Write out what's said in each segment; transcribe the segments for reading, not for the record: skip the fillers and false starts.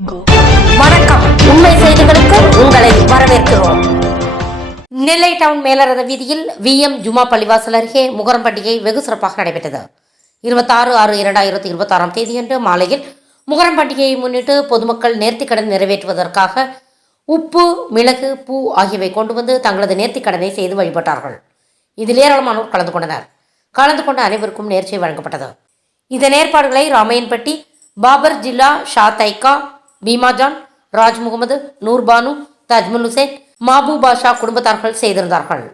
வணக்கம். உண்மை செய்திகளுக்கு உங்களை வரவேற்கிறோம். நெல்லை டவுன் மேலரத வீதியில் விஎம் ஜுமா பள்ளிவாசல் அருகே முகரம் பண்டிகை வெகு சிறப்பாக நடைபெற்றது. 26/6/2026 தேதியன்று மாலையில் முகரம் பண்டிகையை முன்னிட்டு பொதுமக்கள் நேர்த்திக்கடன் நிறைவேற்றுவதற்காக உப்பு, மிளகு, பூ ஆகியவை கொண்டு வந்து தங்களது நேர்த்திக்கடனை செய்து வழிபட்டார்கள். இதில் ஏராளமானோர் கலந்து கொண்டனர். கலந்து கொண்ட அனைவருக்கும் நேர்ச்சை வழங்கப்பட்டது. இதன் ஏற்பாடுகளை ராமையன்பட்டி, பாபர் ஜில்லா, ஷா தைக்கா, பீமாஜான், ராஜ் முகமது, நூர்பானு, தஜ்முல் ஹுசேன், மாபூபாஷா குடும்பத்தார்கள் செய்திருந்தார்கள்.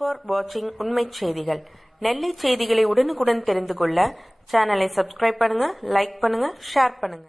ஃபார் வாட்சிங் உண்மை செய்திகள். நெல்லை செய்திகளை உடனுக்குடன் தெரிந்து கொள்ள சேனலை சப்ஸ்கிரைப் பண்ணுங்க, லைக் பண்ணுங்க, ஷேர் பண்ணுங்க.